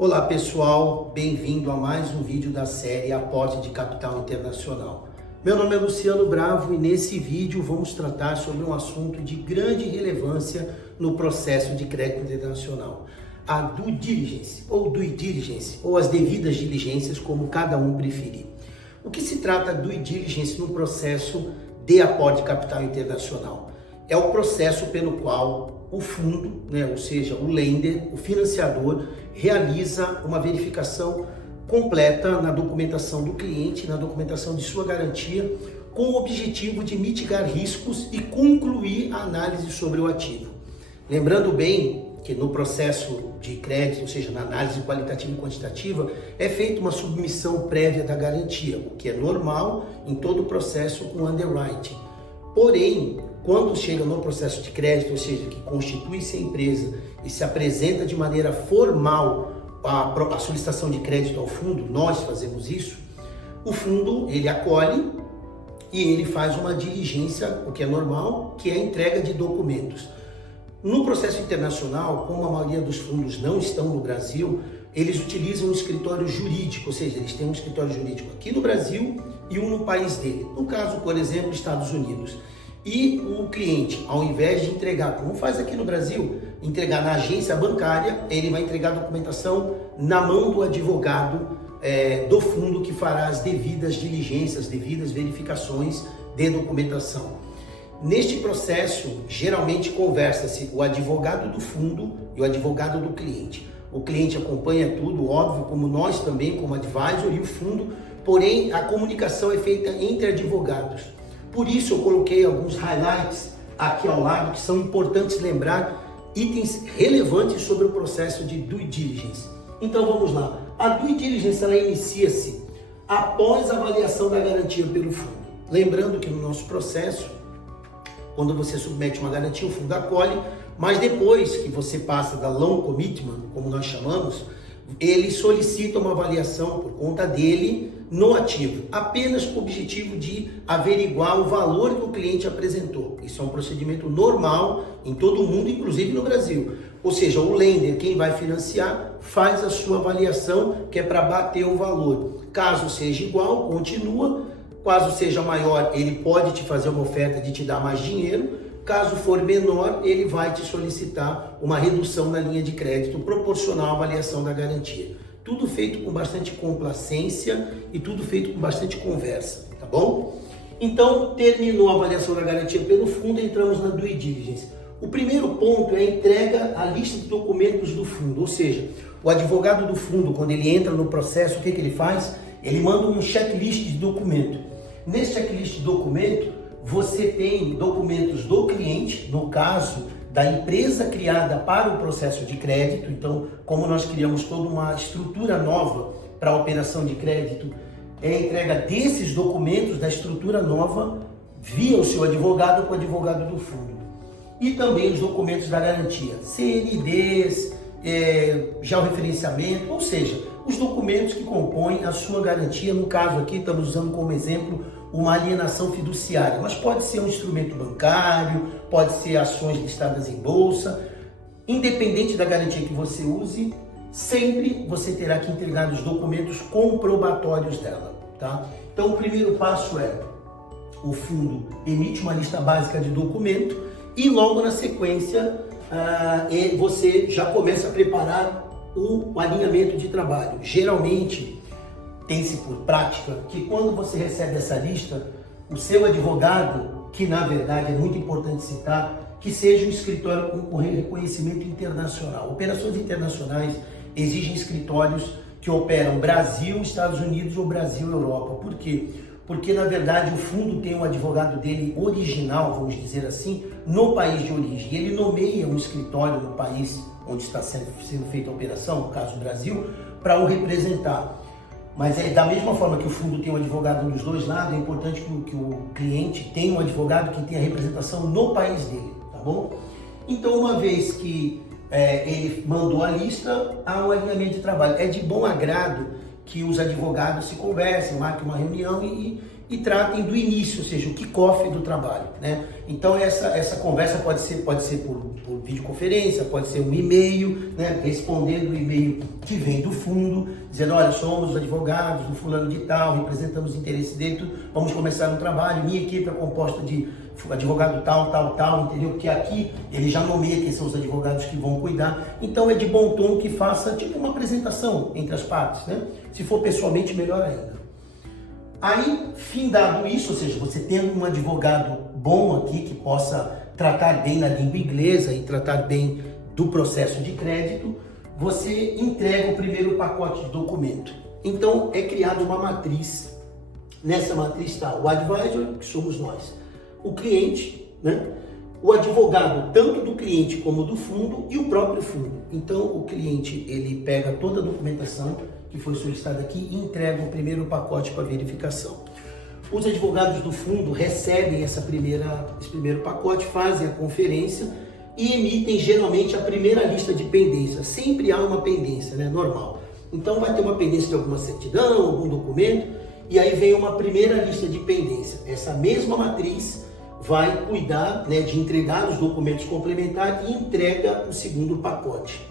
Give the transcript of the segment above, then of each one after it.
Olá pessoal, bem-vindo a mais um vídeo da série Aporte de Capital Internacional. Meu nome é Luciano Bravo e nesse vídeo vamos tratar sobre um assunto de grande relevância no processo de crédito internacional. A due diligence, ou as devidas diligências, como cada um preferir. O que se trata due diligence no processo de aporte de capital internacional? É o processo pelo qual o fundo, ou seja, o lender, o financiador, realiza uma verificação completa na documentação do cliente, na documentação de sua garantia, com o objetivo de mitigar riscos e concluir a análise sobre o ativo. Lembrando bem que no processo de crédito, ou seja, na análise qualitativa e quantitativa, é feita uma submissão prévia da garantia, o que é normal em todo o processo com underwriting. Porém, quando chega no processo de crédito, ou seja, que constitui-se a empresa e se apresenta de maneira formal a solicitação de crédito ao fundo, nós fazemos isso, o fundo ele acolhe e ele faz uma diligência, o que é normal, que é a entrega de documentos. No processo internacional, como a maioria dos fundos não estão no Brasil, eles utilizam um escritório jurídico, ou seja, eles têm um escritório jurídico aqui no Brasil e um no país dele. No caso, por exemplo, Estados Unidos. E o cliente, ao invés de entregar, como faz aqui no Brasil, entregar na agência bancária, ele vai entregar a documentação na mão do advogado do fundo que fará as devidas diligências, devidas verificações de documentação. Neste processo, geralmente conversa-se o advogado do fundo e o advogado do cliente. O cliente acompanha tudo, óbvio, como nós também, como advisor e o fundo, porém a comunicação é feita entre advogados. Por isso eu coloquei alguns highlights aqui ao lado que são importantes lembrar, itens relevantes sobre o processo de due diligence. Então vamos lá. A due diligence ela inicia-se após a avaliação da garantia pelo fundo. Lembrando que no nosso processo, quando você submete uma garantia, o fundo acolhe, mas depois que você passa da loan commitment, como nós chamamos, ele solicita uma avaliação por conta dele no ativo, apenas com o objetivo de averiguar o valor que o cliente apresentou. Isso é um procedimento normal em todo o mundo, inclusive no Brasil. Ou seja, o lender, quem vai financiar, faz a sua avaliação, que é para bater o valor. Caso seja igual, continua. Caso seja maior, ele pode te fazer uma oferta de te dar mais dinheiro. Caso for menor, ele vai te solicitar uma redução na linha de crédito proporcional à avaliação da garantia. Tudo feito com bastante complacência e tudo feito com bastante conversa, tá bom? Então, terminou a avaliação da garantia pelo fundo, entramos na due diligence. O primeiro ponto é a entrega à lista de documentos do fundo, ou seja, o advogado do fundo, quando ele entra no processo, o que ele faz? Ele manda um checklist de documento. Nesse checklist de documento, você tem documentos do cliente, no caso da empresa criada para o processo de crédito. Então, como nós criamos toda uma estrutura nova para a operação de crédito, é a entrega desses documentos da estrutura nova via o seu advogado com o advogado do fundo. E também os documentos da garantia, CNDs, georreferenciamento, ou seja, os documentos que compõem a sua garantia. No caso aqui, estamos usando como exemplo uma alienação fiduciária, mas pode ser um instrumento bancário, pode ser ações listadas em bolsa. Independente da garantia que você use, sempre você terá que entregar os documentos comprobatórios dela, tá? Então o primeiro passo é, o fundo emite uma lista básica de documento e logo na sequência você já começa a preparar o alinhamento de trabalho. Geralmente, tem-se por prática que quando você recebe essa lista, o seu advogado, que na verdade é muito importante citar, que seja um escritório com reconhecimento internacional. Operações internacionais exigem escritórios que operam Brasil, Estados Unidos ou Brasil, Europa. Por quê? Porque na verdade o fundo tem um advogado dele original, vamos dizer assim, no país de origem. Ele nomeia um escritório no país onde está sendo feita a operação, no caso Brasil, para o representar. Mas da mesma forma que o fundo tem um advogado nos dois lados, é importante que o cliente tenha um advogado que tenha representação no país dele, tá bom? Então, uma vez que ele mandou a lista, há um alinhamento de trabalho. É de bom agrado que os advogados se conversem, marquem uma reunião e e tratem do início, ou seja, o kickoff do trabalho, né? Então essa conversa pode ser por videoconferência, pode ser um e-mail, né? Respondendo o e-mail que vem do fundo, dizendo, olha, somos os advogados do fulano de tal, representamos o interesse dele, vamos começar um trabalho, minha equipe é composta de advogado tal, entendeu? Porque aqui ele já nomeia quem são os advogados que vão cuidar, então é de bom tom que faça tipo uma apresentação entre as partes, né? Se for pessoalmente, melhor ainda. Aí, findado isso, ou seja, você tendo um advogado bom aqui que possa tratar bem na língua inglesa e tratar bem do processo de crédito, você entrega o primeiro pacote de documento. Então, é criada uma matriz. Nessa matriz está o advisor, que somos nós, o cliente, né? O advogado, tanto do cliente como do fundo, e o próprio fundo. Então, o cliente, ele pega toda a documentação que foi solicitada aqui e entrega o primeiro pacote para verificação. Os advogados do fundo recebem esse primeiro pacote, fazem a conferência e emitem geralmente a primeira lista de pendência. Sempre há uma pendência, né? Normal. Então vai ter uma pendência de alguma certidão, algum documento, e aí vem uma primeira lista de pendência. Essa mesma matriz vai cuidar, né, de entregar os documentos complementares e entrega o segundo pacote.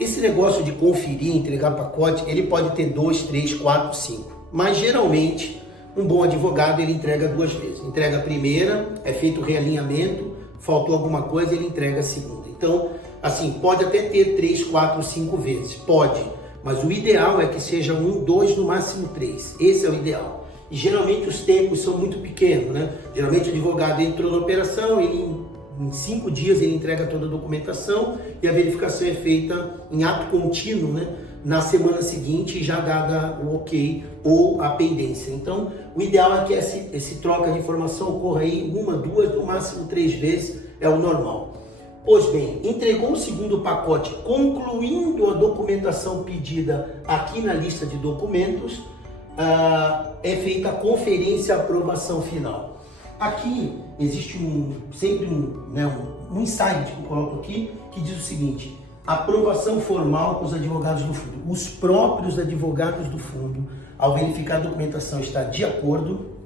Esse negócio de conferir, entregar pacote, ele pode ter 2, 3, 4, 5. Mas geralmente, um bom advogado, ele entrega 2 vezes. Entrega a primeira, é feito o realinhamento, faltou alguma coisa, ele entrega a segunda. Então, assim, pode até ter 3, 4, 5 vezes. Pode. Mas o ideal é que seja 1, 2, no máximo 3. Esse é o ideal. E geralmente os tempos são muito pequenos, né? Geralmente o advogado entrou na operação, em 5 dias ele entrega toda a documentação e a verificação é feita em ato contínuo, né? Na semana seguinte, já dada o ok ou a pendência. Então, o ideal é que esse troca de informação ocorra aí 1, 2, no máximo 3 vezes, é o normal. Pois bem, entregou o segundo pacote, concluindo a documentação pedida aqui na lista de documentos, é feita a conferência aprovação final. Aqui existe sempre um insight que eu coloco aqui, que diz o seguinte: aprovação formal com os advogados do fundo. Os próprios advogados do fundo, ao verificar a documentação está de acordo,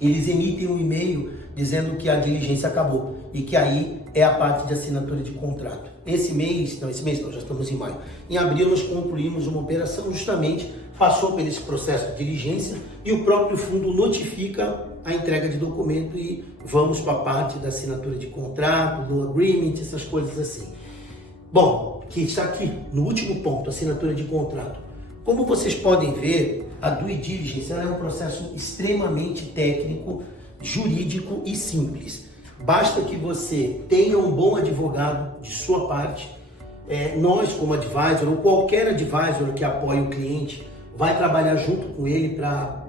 eles emitem um e-mail dizendo que a diligência acabou e que aí é a parte de assinatura de contrato. Esse mês não, já estamos em maio. Em abril nós concluímos uma operação, justamente passou por esse processo de diligência e o próprio fundo notifica a entrega de documento e vamos para a parte da assinatura de contrato, do agreement, essas coisas assim. Bom, que está aqui no último ponto, assinatura de contrato. Como vocês podem ver, a due diligence é um processo extremamente técnico, jurídico e simples. Basta que você tenha um bom advogado de sua parte. Nós, como advisor, ou qualquer advisor que apoie o cliente, vai trabalhar junto com ele para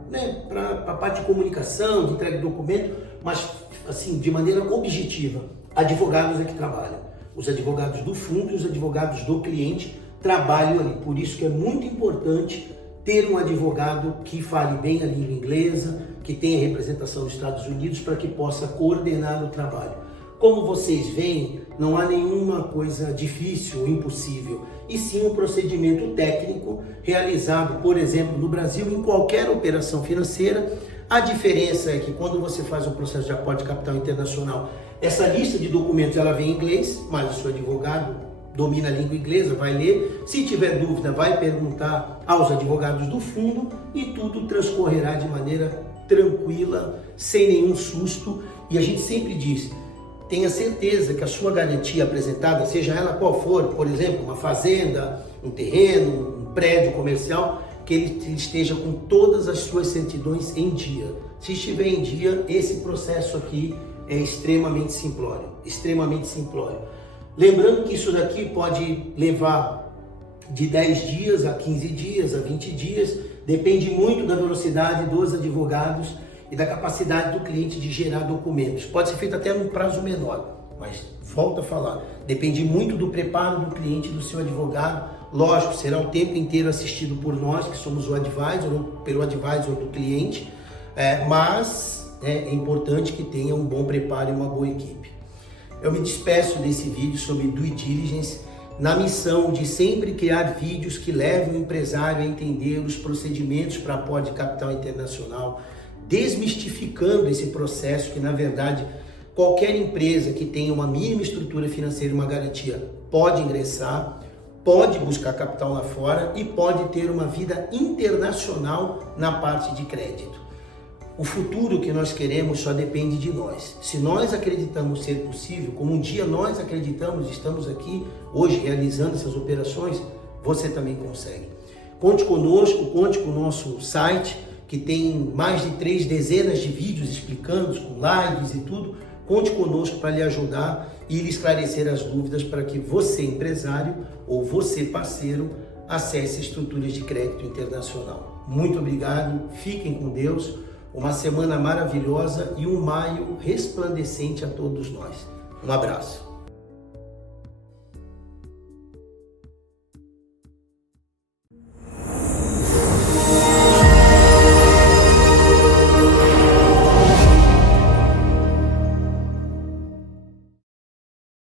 a parte de comunicação, de entrega de documento, mas assim, de maneira objetiva. Advogados é que trabalham. Os advogados do fundo e os advogados do cliente trabalham ali. Por isso que é muito importante ter um advogado que fale bem a língua inglesa, que tenha representação dos Estados Unidos para que possa coordenar o trabalho. Como vocês veem, não há nenhuma coisa difícil ou impossível, e sim um procedimento técnico realizado, por exemplo, no Brasil, em qualquer operação financeira. A diferença é que quando você faz um processo de aporte de capital internacional, essa lista de documentos ela vem em inglês, mas o seu advogado domina a língua inglesa, vai ler. Se tiver dúvida, vai perguntar aos advogados do fundo e tudo transcorrerá de maneira tranquila, sem nenhum susto. E a gente sempre diz: tenha certeza que a sua garantia apresentada, seja ela qual for, por exemplo, uma fazenda, um terreno, um prédio comercial, que ele esteja com todas as suas certidões em dia. Se estiver em dia, esse processo aqui é extremamente simplório, extremamente simplório. Lembrando que isso daqui pode levar de 10 dias a 15 dias, a 20 dias, depende muito da velocidade dos advogados e da capacidade do cliente de gerar documentos. Pode ser feito até num prazo menor, mas volto a falar, depende muito do preparo do cliente, do seu advogado. Lógico, será o tempo inteiro assistido por nós, que somos o advisor, ou pelo advisor do cliente, mas é importante que tenha um bom preparo e uma boa equipe. Eu me despeço desse vídeo sobre due diligence, na missão de sempre criar vídeos que levem o empresário a entender os procedimentos para aporte de capital internacional desmistificando esse processo que, na verdade, qualquer empresa que tenha uma mínima estrutura financeira e uma garantia pode ingressar, pode buscar capital lá fora e pode ter uma vida internacional na parte de crédito. O futuro que nós queremos só depende de nós. Se nós acreditamos ser possível, como um dia nós acreditamos, estamos aqui hoje realizando essas operações, você também consegue. Conte conosco, conte com o nosso site, que tem mais de 3 dezenas de vídeos explicando, com lives e tudo. Conte conosco para lhe ajudar e lhe esclarecer as dúvidas para que você, empresário, ou você, parceiro, acesse estruturas de crédito internacional. Muito obrigado, fiquem com Deus, uma semana maravilhosa e um maio resplandecente a todos nós. Um abraço.